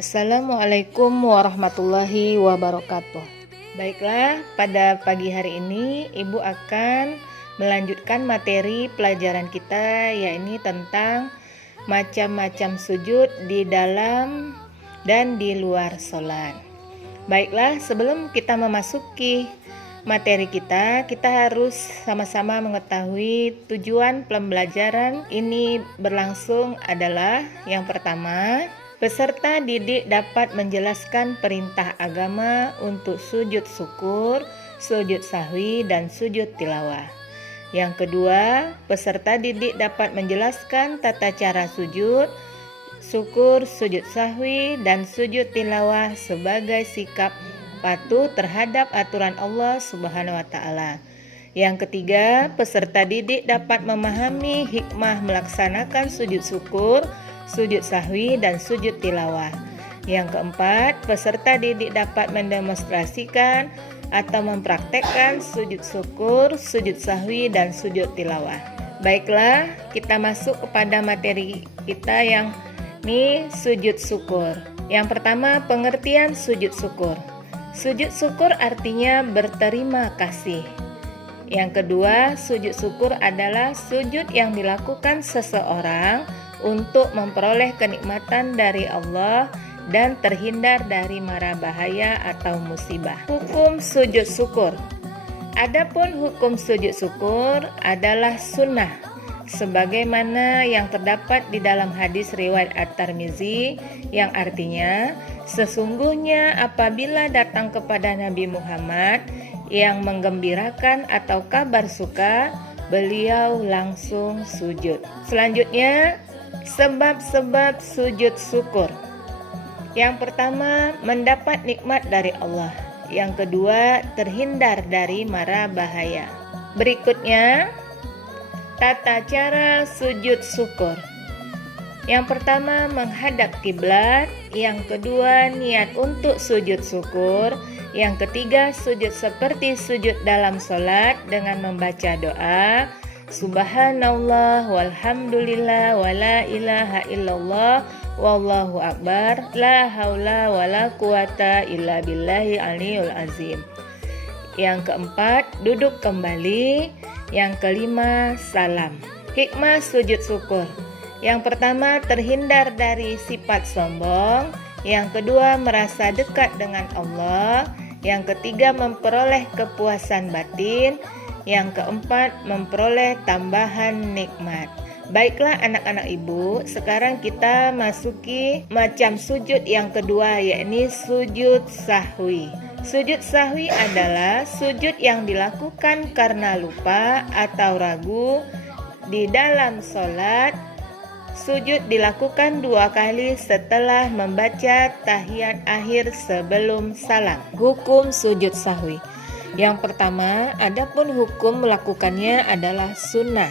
Assalamualaikum warahmatullahi wabarakatuh. Baiklah, pada pagi hari ini Ibu akan melanjutkan materi pelajaran kita, yaitu tentang macam-macam sujud di dalam dan di luar sholat. Baiklah, sebelum kita memasuki materi kita harus sama-sama mengetahui tujuan pembelajaran ini berlangsung adalah yang pertama, peserta didik dapat menjelaskan perintah agama untuk sujud syukur, sujud sahwi, dan sujud tilawah. Yang kedua, peserta didik dapat menjelaskan tata cara sujud, syukur, sujud sahwi, dan sujud tilawah sebagai sikap patuh terhadap aturan Allah Subhanahu wa Ta'ala. Yang ketiga, peserta didik dapat memahami hikmah melaksanakan sujud syukur, sujud sahwi, dan sujud tilawah. Yang keempat, peserta didik dapat mendemonstrasikan atau mempraktekkan sujud syukur, sujud sahwi, dan sujud tilawah. Baiklah, kita masuk kepada materi kita yang ini sujud syukur. Yang pertama, pengertian sujud syukur. Sujud syukur artinya berterima kasih. Yang kedua, sujud syukur adalah sujud yang dilakukan seseorang untuk memperoleh kenikmatan dari Allah dan terhindar dari mara bahaya atau musibah. Hukum sujud syukur. Adapun hukum sujud syukur adalah sunnah, sebagaimana yang terdapat di dalam hadis riwayat At-Tirmizi yang artinya, sesungguhnya apabila datang kepada Nabi Muhammad yang menggembirakan atau kabar suka, beliau langsung sujud. Selanjutnya, sebab-sebab sujud syukur. Yang pertama, mendapat nikmat dari Allah. Yang kedua, terhindar dari mara bahaya. Berikutnya, tata cara sujud syukur. Yang pertama, menghadap kiblat. Yang kedua, niat untuk sujud syukur. Yang ketiga, sujud seperti sujud dalam sholat dengan membaca doa Subhanallah walhamdulillah wala ilaha illallah wallahu akbar la haula wala quwata illa billahi aliyul azim. Yang keempat, duduk kembali. Yang kelima, salam. Hikmah sujud syukur. Yang pertama, terhindar dari sifat sombong. Yang kedua, merasa dekat dengan Allah. Yang ketiga, memperoleh kepuasan batin. Yang keempat, memperoleh tambahan nikmat. Baiklah anak-anak ibu, sekarang kita masuki macam sujud yang kedua, yakni sujud sahwi. Sujud sahwi adalah sujud yang dilakukan karena lupa atau ragu di dalam sholat. Sujud dilakukan 2 kali setelah membaca tahiyat akhir sebelum salam. Hukum sujud sahwi. Yang pertama, adapun hukum melakukannya adalah sunnah.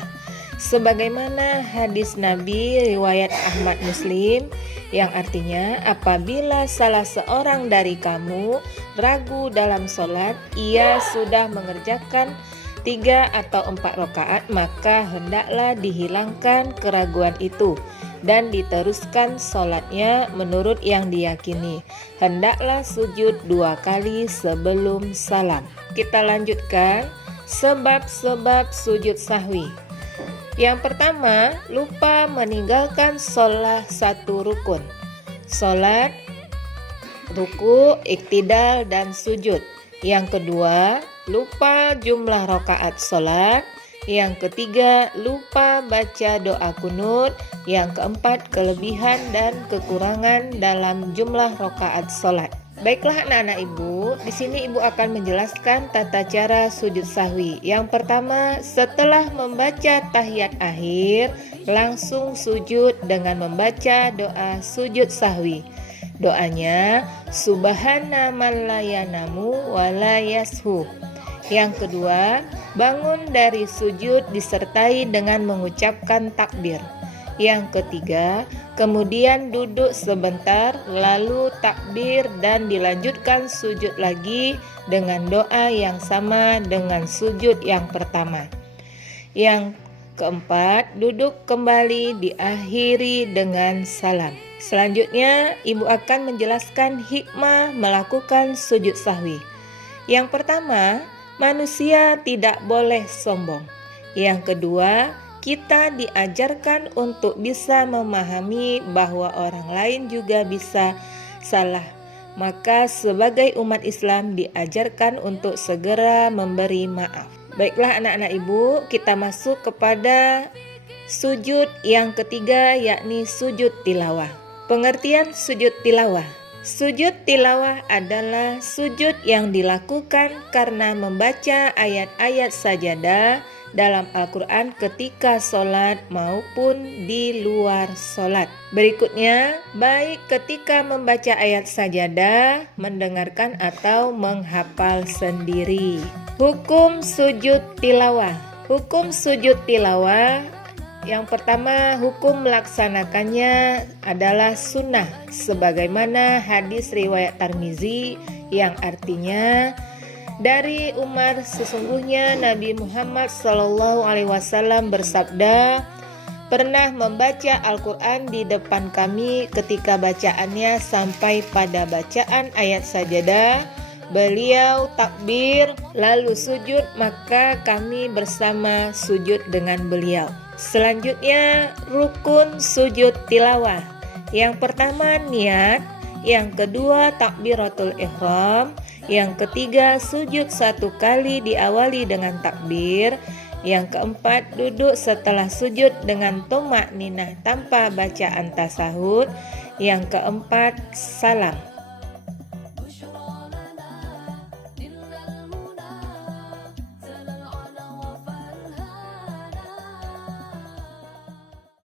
Sebagaimana hadis Nabi riwayat Ahmad Muslim yang artinya apabila salah seorang dari kamu ragu dalam sholat, ia sudah mengerjakan 3 atau 4 rakaat, maka hendaklah dihilangkan keraguan itu dan diteruskan sholatnya menurut yang diyakini. Hendaklah sujud 2 kali sebelum salam. Kita lanjutkan sebab-sebab sujud sahwi. Yang pertama, lupa meninggalkan salah satu rukun. Sholat, ruku, iktidal, dan sujud. Yang kedua, lupa jumlah rakaat sholat. Yang ketiga, lupa baca doa kunut. Yang keempat, kelebihan dan kekurangan dalam jumlah rakaat sholat. Baiklah anak-anak ibu, di sini ibu akan menjelaskan tata cara sujud sahwi. Yang pertama, setelah membaca tahiyat akhir, langsung sujud dengan membaca doa sujud sahwi. Doanya, Subhana man la yanamu wa la yashu. Yang kedua, bangun dari sujud disertai dengan mengucapkan takbir. Yang ketiga, kemudian duduk sebentar, lalu takbir dan dilanjutkan sujud lagi dengan doa yang sama dengan sujud yang pertama. Yang keempat, duduk kembali diakhiri dengan salam. Selanjutnya, Ibu akan menjelaskan hikmah melakukan sujud sahwi. Yang pertama, manusia tidak boleh sombong. Yang kedua, kita diajarkan untuk bisa memahami bahwa orang lain juga bisa salah. Maka sebagai umat Islam diajarkan untuk segera memberi maaf. Baiklah anak-anak Ibu, kita masuk kepada sujud yang ketiga, yakni sujud tilawah. Pengertian sujud tilawah. Sujud tilawah adalah sujud yang dilakukan karena membaca ayat-ayat sajadah dalam Al-Quran ketika sholat maupun di luar sholat. Berikutnya, baik ketika membaca ayat sajadah, mendengarkan atau menghafal sendiri. Hukum sujud tilawah. Hukum sujud tilawah, yang pertama, hukum melaksanakannya adalah sunnah, sebagaimana hadis riwayat Tirmizi yang artinya, dari Umar, sesungguhnya Nabi Muhammad SAW bersabda, pernah membaca Al-Quran di depan kami ketika bacaannya sampai pada bacaan ayat sajadah. Beliau takbir lalu sujud, maka kami bersama sujud dengan beliau. Selanjutnya, rukun sujud tilawah. Yang pertama niat, yang kedua takbiratul ihram, yang ketiga sujud 1 kali diawali dengan takbir, yang keempat duduk setelah sujud dengan tumak ninah tanpa bacaan tasahud, yang keempat salam.